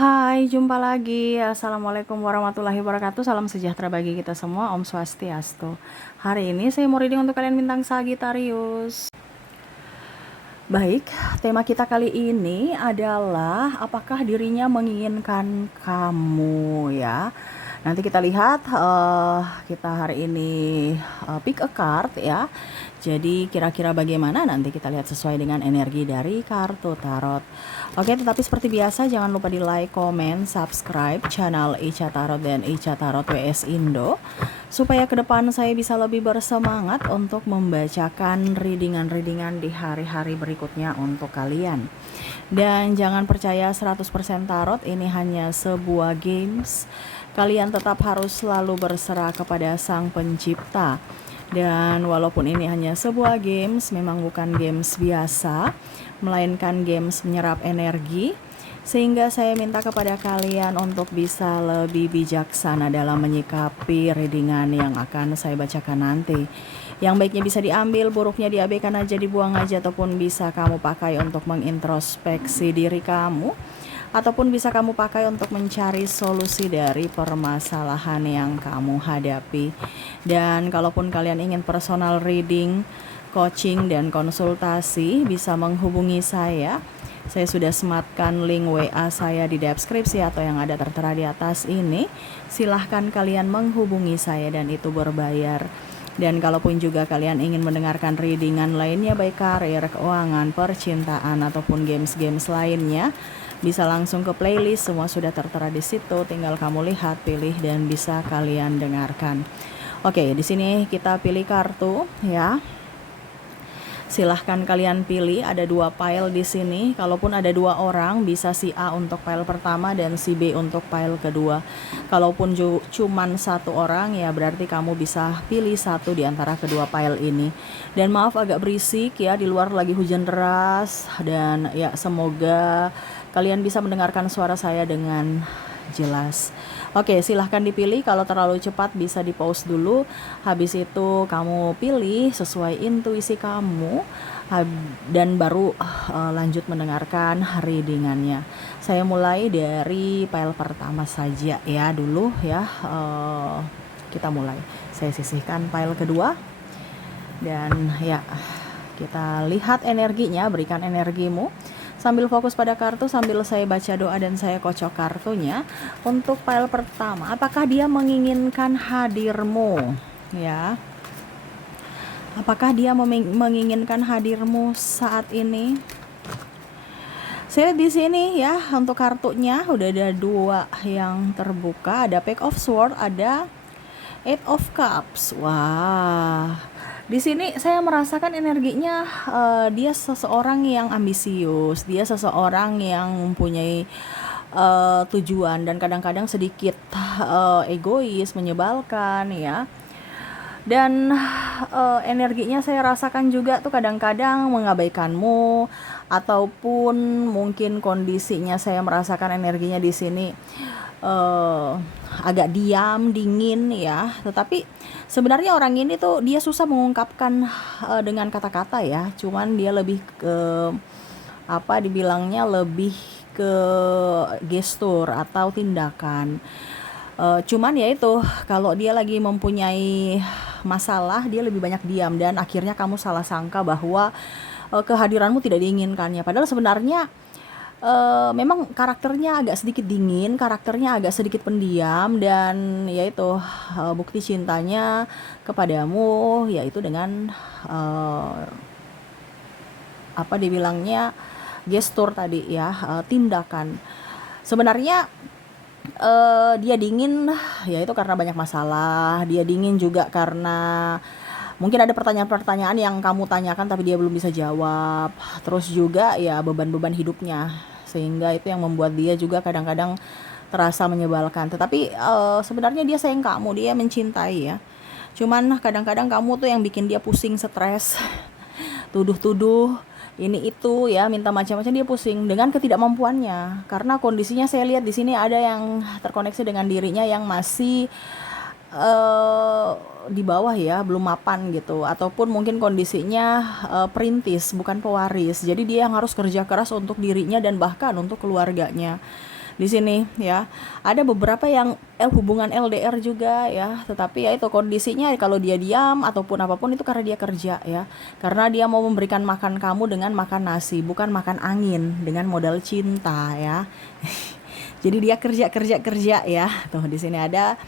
Hai, jumpa lagi. Assalamualaikum warahmatullahi wabarakatuh. Salam sejahtera bagi kita semua. Om Swastiastu. Hari ini saya mau reading untuk kalian bintang Sagittarius. Baik, tema kita kali ini adalah apakah dirinya menginginkan kamu ya. Nanti kita lihat kita hari ini pick a card ya. Jadi kira-kira bagaimana nanti kita lihat sesuai dengan energi dari kartu tarot. Oke, tetapi seperti biasa jangan lupa di like, komen, subscribe channel Ica Tarot dan Ica Tarot WS Indo supaya ke depan saya bisa lebih bersemangat untuk membacakan readingan-readingan di hari-hari berikutnya untuk kalian. Dan jangan percaya 100% tarot, ini hanya sebuah games. Kalian tetap harus selalu berserah kepada Sang Pencipta. Dan walaupun ini hanya sebuah games, memang bukan games biasa, melainkan games menyerap energi, sehingga saya minta kepada kalian untuk bisa lebih bijaksana dalam menyikapi readingan yang akan saya bacakan nanti. Yang baiknya bisa diambil, buruknya diabaikan aja, dibuang aja, ataupun bisa kamu pakai untuk mengintrospeksi diri kamu, ataupun bisa kamu pakai untuk mencari solusi dari permasalahan yang kamu hadapi. Dan kalaupun kalian ingin personal reading, coaching, dan konsultasi, bisa menghubungi saya. Saya sudah sematkan link WA saya di deskripsi atau yang ada tertera di atas ini. Silahkan kalian menghubungi saya dan itu berbayar. Dan kalaupun juga kalian ingin mendengarkan readingan lainnya, baik karir, keuangan, percintaan, ataupun games-games lainnya, bisa langsung ke playlist, semua sudah tertera di situ. Tinggal kamu lihat, pilih, dan bisa kalian dengarkan. Oke, di sini kita pilih kartu ya. Silahkan kalian pilih, ada 2 pile di sini. Kalaupun ada 2 orang, bisa si A untuk pile pertama dan si B untuk pile kedua. Kalaupun cuman 1 orang, ya berarti kamu bisa pilih 1 di antara kedua pile ini. Dan maaf agak berisik ya, di luar lagi hujan deras. Dan ya semoga kalian bisa mendengarkan suara saya dengan jelas. Oke, silahkan dipilih. Kalau terlalu cepat bisa di pause dulu. Habis itu kamu pilih sesuai intuisi kamu dan baru lanjut mendengarkan readingannya. Saya mulai dari pile pertama saja ya dulu ya. Kita mulai. Saya sisihkan pile kedua dan ya kita lihat energinya. Berikan energimu sambil fokus pada kartu, sambil saya baca doa dan saya kocok kartunya. Untuk pile pertama, apakah dia menginginkan hadirmu? Ya, apakah dia menginginkan hadirmu saat ini? Saya lihat di sini ya, untuk kartunya udah ada 2 yang terbuka, ada Page of Swords, ada Eight of Cups. Wah, di sini saya merasakan energinya dia seseorang yang ambisius, dia seseorang yang mempunyai tujuan dan kadang-kadang sedikit egois, menyebalkan ya. Dan energinya saya rasakan juga tuh kadang-kadang mengabaikanmu, ataupun mungkin kondisinya saya merasakan energinya di sini agak diam, dingin ya. Tetapi sebenarnya orang ini tuh dia susah mengungkapkan dengan kata-kata ya. Cuman dia lebih ke dibilangnya lebih ke gestur atau tindakan. Cuman ya itu, kalau dia lagi mempunyai masalah, dia lebih banyak diam dan akhirnya kamu salah sangka bahwa kehadiranmu tidak diinginkannya. Padahal sebenarnya memang karakternya agak sedikit dingin, karakternya agak sedikit pendiam, dan yaitu bukti cintanya kepadamu yaitu dengan dibilangnya gestur tadi ya, tindakan. Sebenarnya dia dingin yaitu karena banyak masalah, dia dingin juga karena mungkin ada pertanyaan-pertanyaan yang kamu tanyakan tapi dia belum bisa jawab. Terus juga ya beban-beban hidupnya, sehingga itu yang membuat dia juga kadang-kadang terasa menyebalkan. Tetapi sebenarnya dia sayang kamu, dia mencintai ya. Cuman kadang-kadang kamu tuh yang bikin dia pusing, stres, tuduh-tuduh ini itu ya, minta macam-macam, dia pusing dengan ketidakmampuannya. Karena kondisinya saya lihat di sini ada yang terkoneksi dengan dirinya yang masih di bawah ya, belum mapan gitu, ataupun mungkin kondisinya perintis, bukan pewaris. Jadi dia yang harus kerja keras untuk dirinya dan bahkan untuk keluarganya. di sini ya. Ada beberapa yang hubungan LDR juga ya, tetapi ya itu kondisinya kalau dia diam ataupun apapun itu karena dia kerja ya. Karena dia mau memberikan makan kamu dengan makan nasi, bukan makan angin dengan modal cinta ya. Jadi dia kerja ya. Tuh di sini ada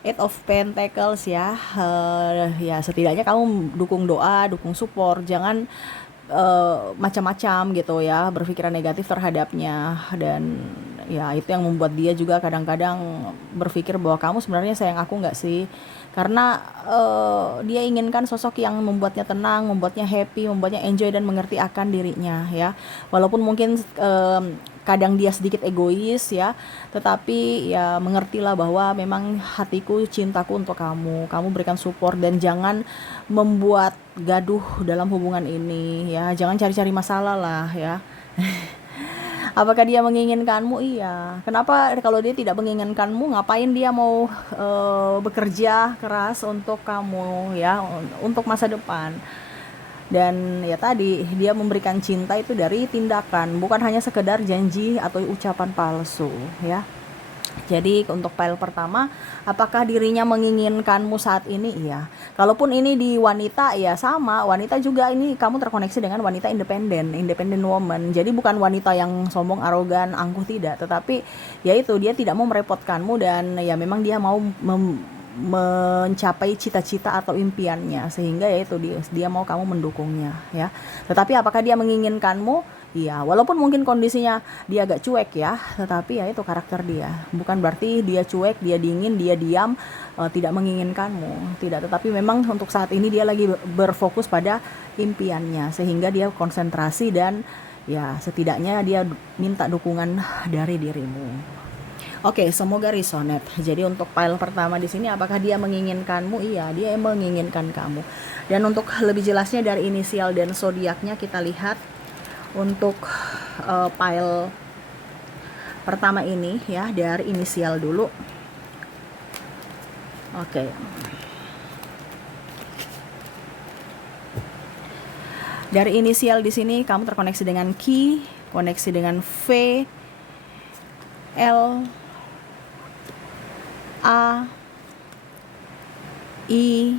Eight of Pentacles ya. Ya setidaknya kamu dukung doa, dukung support, jangan macam-macam gitu ya, berpikiran negatif terhadapnya. Dan ya itu yang membuat dia juga kadang-kadang berpikir bahwa kamu sebenarnya sayang aku nggak sih, karena dia inginkan sosok yang membuatnya tenang, membuatnya happy, membuatnya enjoy dan mengerti akan dirinya ya. Walaupun mungkin kadang dia sedikit egois ya, tetapi ya mengertilah bahwa memang hatiku, cintaku untuk kamu berikan support dan jangan membuat gaduh dalam hubungan ini ya, jangan cari-cari masalah lah ya. Apakah dia menginginkanmu? Iya. Kenapa kalau dia tidak menginginkanmu, ngapain dia mau bekerja keras untuk kamu ya, untuk masa depan? Dan ya tadi dia memberikan cinta itu dari tindakan, bukan hanya sekedar janji atau ucapan palsu ya. Jadi untuk file pertama, apakah dirinya menginginkanmu saat ini? Iya. Kalaupun ini di wanita, ya sama. Wanita juga ini kamu terkoneksi dengan wanita independent woman. Jadi bukan wanita yang sombong, arogan, angkuh, tidak. Tetapi ya itu, dia tidak mau merepotkanmu dan ya memang dia mau mencapai cita-cita atau impiannya, sehingga ya itu dia mau kamu mendukungnya ya. Tetapi apakah dia menginginkanmu? Iya, walaupun mungkin kondisinya dia agak cuek ya, tetapi ya itu karakter dia. Bukan berarti dia cuek, dia dingin, dia diam, tidak menginginkanmu. Tidak, tetapi memang untuk saat ini dia lagi berfokus pada impiannya, sehingga dia konsentrasi dan ya setidaknya dia minta dukungan dari dirimu. Oke, semoga resonate. Jadi untuk file pertama di sini, apakah dia menginginkanmu? Iya, dia menginginkan kamu. Dan untuk lebih jelasnya dari inisial dan zodiaknya kita lihat untuk file pertama ini ya, dari inisial dulu. Oke. Dari inisial di sini kamu terkoneksi dengan Q, koneksi dengan V, L, A, I,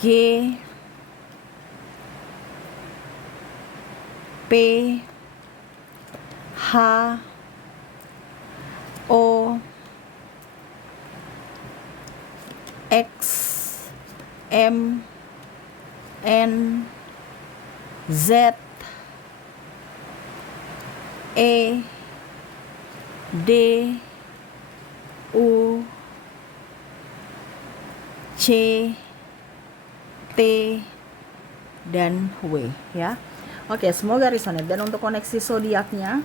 G, P, H, O, X, M, N, Z, E, D, U, C, T, dan W ya. Oke, semoga resonate. Dan untuk koneksi zodiaknya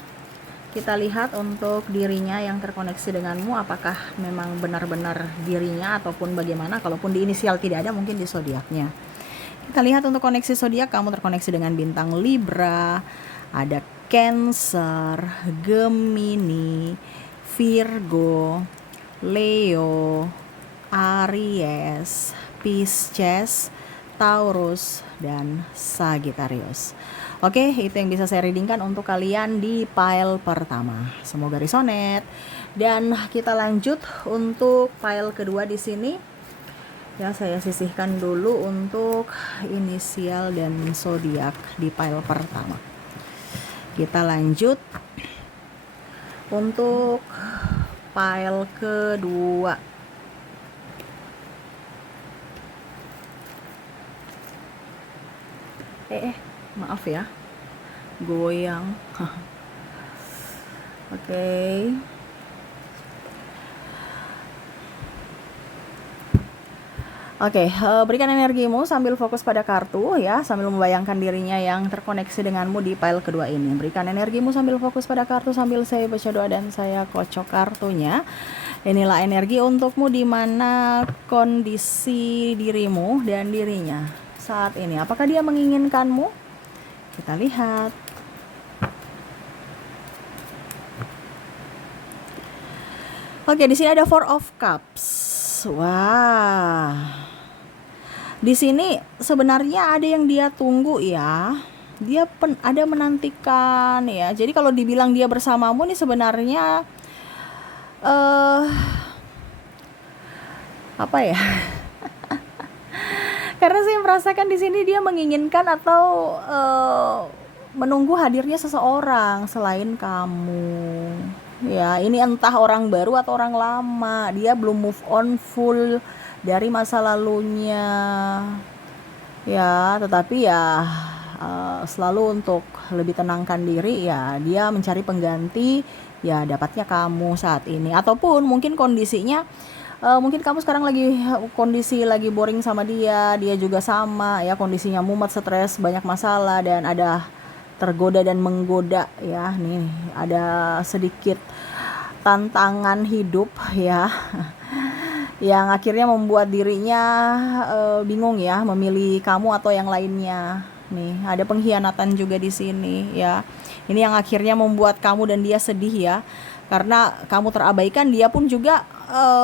kita lihat untuk dirinya yang terkoneksi denganmu, apakah memang benar-benar dirinya ataupun bagaimana. Kalaupun di inisial tidak ada, mungkin di zodiaknya. Kita lihat untuk koneksi zodiak, kamu terkoneksi dengan bintang Libra, ada Cancer, Gemini, Virgo, Leo, Aries, Pisces, Taurus, dan Sagittarius. Oke, itu yang bisa saya readingkan untuk kalian di file pertama. Semoga resonate. Dan kita lanjut untuk file kedua di sini. Ya, saya sisihkan dulu untuk inisial dan zodiak di file pertama. Kita lanjut untuk file kedua. Maaf ya, goyang. Oke. Berikan energimu sambil fokus pada kartu ya, sambil membayangkan dirinya yang terkoneksi denganmu di file kedua ini. Berikan energimu sambil fokus pada kartu sambil saya baca doa dan saya kocok kartunya. Inilah energi untukmu di mana kondisi dirimu dan dirinya saat ini. Apakah dia menginginkanmu? Kita lihat. Oke, di sini ada Four of Cups. Wah. Di sini sebenarnya ada yang dia tunggu ya. Dia ada menantikan ya. Jadi kalau dibilang dia bersamamu nih sebenarnya eh apa ya? Karena saya merasakan di sini dia menginginkan atau menunggu hadirnya seseorang selain kamu. Ya, ini entah orang baru atau orang lama. Dia belum move on full dari masa lalunya. Ya, tetapi ya selalu untuk lebih tenangkan diri ya dia mencari pengganti, ya dapatnya kamu saat ini. Ataupun mungkin kondisinya mungkin kamu sekarang lagi kondisi lagi boring sama dia, dia juga sama ya, kondisinya mumet, stres, banyak masalah, dan ada tergoda dan menggoda ya. Nih ada sedikit tantangan hidup ya yang akhirnya membuat dirinya bingung ya memilih kamu atau yang lainnya. Nih ada pengkhianatan juga di sini ya. Ini yang akhirnya membuat kamu dan dia sedih ya, karena kamu terabaikan. Dia pun juga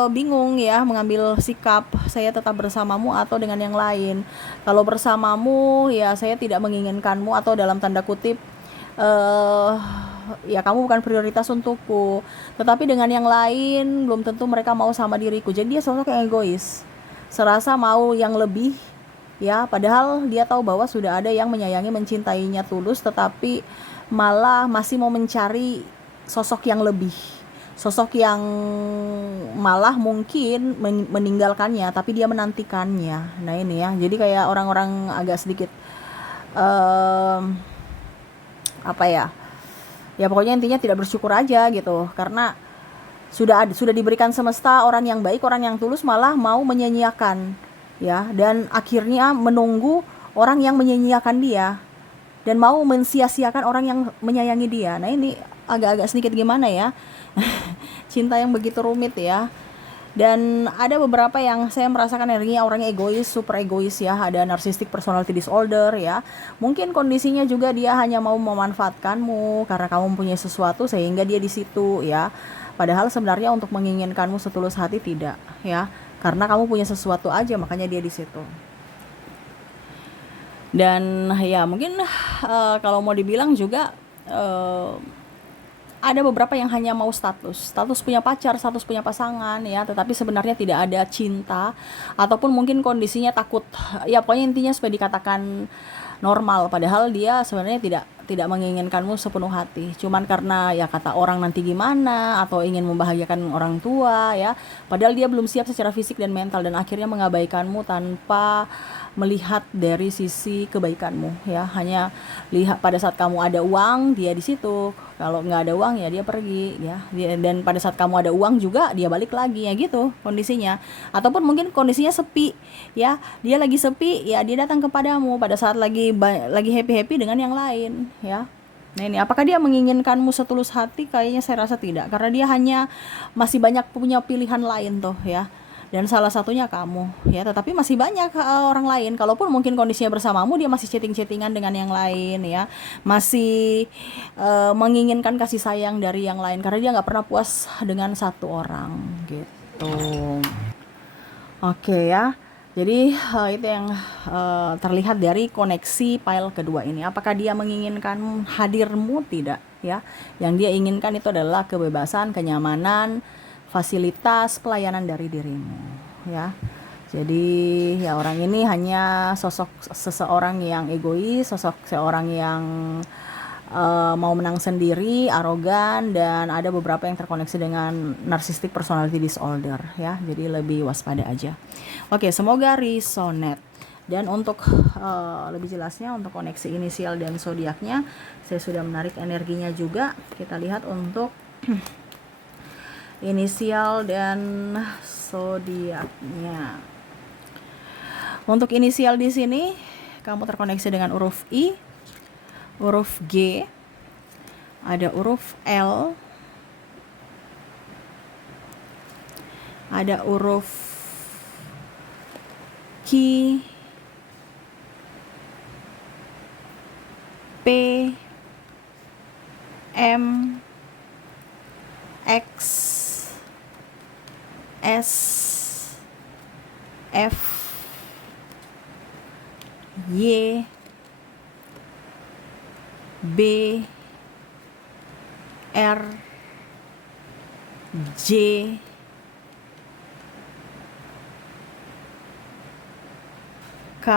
bingung ya mengambil sikap, saya tetap bersamamu atau dengan yang lain. Kalau bersamamu ya saya tidak menginginkanmu, atau dalam tanda kutip eh ya kamu bukan prioritas untukku. Tetapi dengan yang lain belum tentu mereka mau sama diriku. Jadi dia sosok yang egois, serasa mau yang lebih ya, padahal dia tahu bahwa sudah ada yang menyayangi, mencintainya tulus, tetapi malah masih mau mencari sosok yang lebih, sosok yang malah mungkin meninggalkannya tapi dia menantikannya. Nah ini ya, jadi kayak orang-orang agak sedikit apa ya, ya pokoknya intinya tidak bersyukur aja gitu, karena sudah diberikan semesta orang yang baik, orang yang tulus, malah mau menyia-nyiakan ya, dan akhirnya menunggu orang yang menyia-nyiakan dia dan mau mensia-siakan orang yang menyayangi dia. Nah ini agak-agak sedikit gimana ya, cinta yang begitu rumit ya. Dan ada beberapa yang saya merasakan energinya orangnya egois, super egois ya. Ada narcissistic personality disorder ya. Mungkin kondisinya juga dia hanya mau memanfaatkanmu karena kamu mempunyai sesuatu sehingga dia di situ ya. Padahal sebenarnya untuk menginginkanmu setulus hati tidak ya. Karena kamu punya sesuatu aja makanya dia di situ. Dan ya mungkin kalau mau dibilang juga ada beberapa yang hanya mau status punya pacar, status punya pasangan ya, tetapi sebenarnya tidak ada cinta, ataupun mungkin kondisinya takut ya, pokoknya intinya supaya dikatakan normal, padahal dia sebenarnya tidak menginginkanmu sepenuh hati, cuman karena ya kata orang nanti gimana, atau ingin membahagiakan orang tua ya, padahal dia belum siap secara fisik dan mental, dan akhirnya mengabaikanmu tanpa melihat dari sisi kebaikanmu ya. Hanya lihat pada saat kamu ada uang dia di situ, kalau nggak ada uang ya dia pergi ya. Dan pada saat kamu ada uang juga dia balik lagi ya, gitu kondisinya. Ataupun mungkin kondisinya sepi ya, dia lagi sepi ya, dia datang kepadamu pada saat lagi happy dengan yang lain ya. Nah ini, apakah dia menginginkanmu setulus hati? Kayaknya saya rasa tidak, karena dia hanya masih banyak punya pilihan lain tuh ya, dan salah satunya kamu ya. Tetapi masih banyak orang lain, kalaupun mungkin kondisinya bersamamu dia masih chatting-chattingan dengan yang lain ya, masih menginginkan kasih sayang dari yang lain, karena dia nggak pernah puas dengan satu orang gitu. Oke ya, jadi itu yang terlihat dari koneksi pile kedua ini. Apakah dia menginginkan hadirmu? Tidak ya. Yang dia inginkan itu adalah kebebasan, kenyamanan, fasilitas, pelayanan dari dirimu ya. Jadi ya orang ini hanya sosok seseorang yang egois, sosok seorang yang mau menang sendiri, arogan, dan ada beberapa yang terkoneksi dengan narcissistic personality disorder ya. Jadi lebih waspada aja. Oke, semoga resonate. Dan untuk lebih jelasnya untuk koneksi inisial dan zodiaknya, saya sudah menarik energinya juga. Kita lihat untuk inisial dan zodiaknya. Untuk inisial di sini kamu terkoneksi dengan huruf I, huruf G, ada huruf L, ada huruf Q, P, M, X, S, F, Y, B, R, J, K,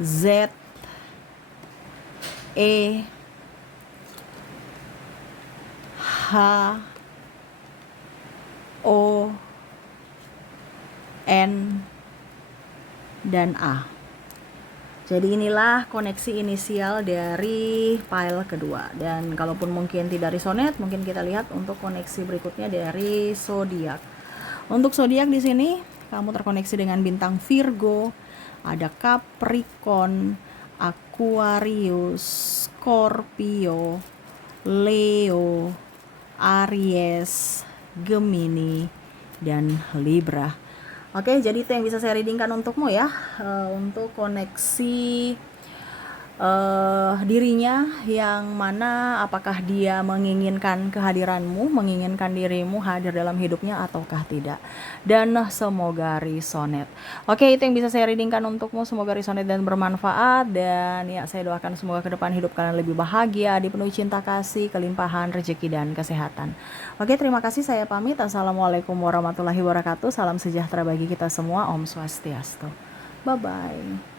Z, E, H, O, N, dan A. Jadi inilah koneksi inisial dari file kedua. Dan kalaupun mungkin tidak resonate, mungkin kita lihat untuk koneksi berikutnya dari zodiak. Untuk zodiak di sini kamu terkoneksi dengan bintang Virgo, ada Capricorn, Aquarius, Scorpio, Leo, Aries, Gemini, dan Libra. Oke, jadi itu yang bisa saya readingkan untukmu ya, untuk koneksi dirinya, yang mana apakah dia menginginkan kehadiranmu, menginginkan dirimu hadir dalam hidupnya ataukah tidak. Dan semoga resonate. Oke, itu yang bisa saya readingkan untukmu. Semoga resonate dan bermanfaat. Dan ya, saya doakan semoga ke depan hidup kalian lebih bahagia, dipenuhi cinta kasih, kelimpahan rezeki dan kesehatan. Oke, terima kasih, saya pamit. Assalamualaikum warahmatullahi wabarakatuh. Salam sejahtera bagi kita semua. Om Swastiastu. Bye bye.